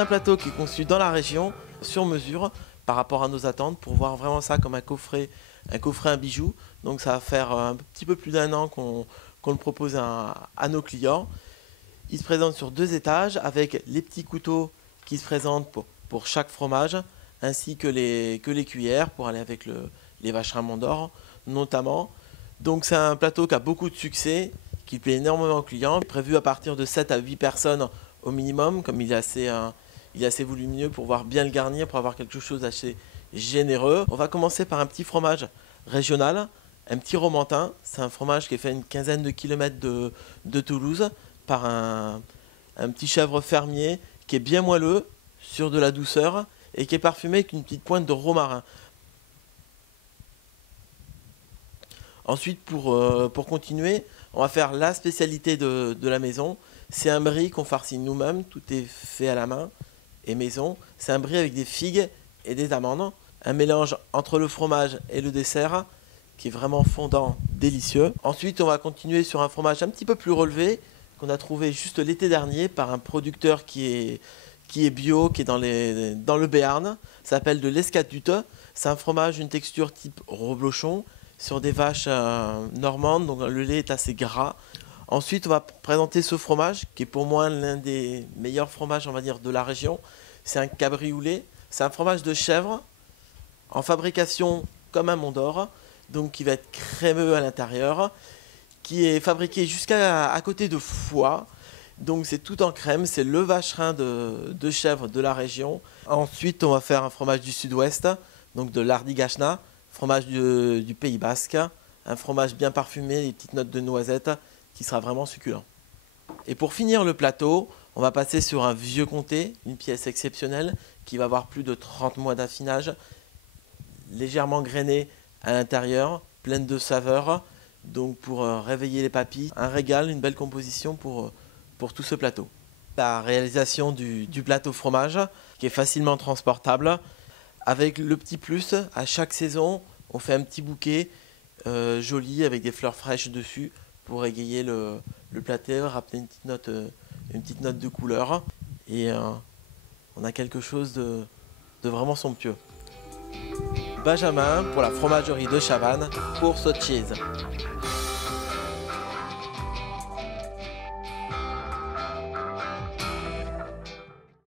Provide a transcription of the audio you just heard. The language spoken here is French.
Un plateau qui est conçu dans la région, sur mesure, par rapport à nos attentes, pour voir vraiment ça comme un coffret, un bijou. Donc ça va faire un petit peu plus d'1 an qu'on le propose à nos clients. Il se présente sur 2 étages avec les petits couteaux qui se présentent pour chaque fromage, ainsi que les cuillères pour aller avec les vacherins Mont d'Or notamment. Donc c'est un plateau qui a beaucoup de succès, qui plaît énormément aux clients. Prévu à partir de 7 à 8 personnes au minimum, comme il est assez volumineux pour pouvoir bien le garnir, pour avoir quelque chose d'assez généreux. On va commencer par un petit fromage régional, un petit romantin. C'est un fromage qui est fait à une quinzaine de kilomètres de Toulouse par un petit chèvre fermier qui est bien moelleux, sur de la douceur et qui est parfumé avec une petite pointe de romarin. Ensuite, pour continuer, on va faire la spécialité de la maison. C'est un brie qu'on farcit nous-mêmes, tout est fait à la main et maison. C'est un brie avec des figues et des amandes. Un mélange entre le fromage et le dessert qui est vraiment fondant, délicieux. Ensuite, on va continuer sur un fromage un petit peu plus relevé qu'on a trouvé juste l'été dernier par un producteur qui est bio, qui est dans le Béarn. Ça s'appelle de l'escadute. C'est un fromage, une texture type reblochon, sur des vaches normandes, donc le lait est assez gras. Ensuite, on va présenter ce fromage, qui est pour moi l'un des meilleurs fromages, on va dire, de la région. C'est un cabriolet. C'est un fromage de chèvre, en fabrication comme un Mont d'Or, donc qui va être crémeux à l'intérieur, qui est fabriqué jusqu'à côté de Foix. Donc c'est tout en crème, c'est le vacherin de chèvre de la région. Ensuite, on va faire un fromage du sud-ouest, donc de l'Ardigachna, fromage du Pays Basque, un fromage bien parfumé, des petites notes de noisette, qui sera vraiment succulent. Et pour finir le plateau, on va passer sur un vieux comté, une pièce exceptionnelle, qui va avoir plus de 30 mois d'affinage, légèrement grainée à l'intérieur, pleine de saveurs, donc pour réveiller les papilles, un régal, une belle composition pour tout ce plateau. La réalisation du plateau fromage, qui est facilement transportable, avec le petit plus, à chaque saison, on fait un petit bouquet joli avec des fleurs fraîches dessus pour égayer le plateau, rappeler une petite note de couleur. Et on a quelque chose de vraiment somptueux. Benjamin pour la fromagerie de Chavannes pour Saute Cheese.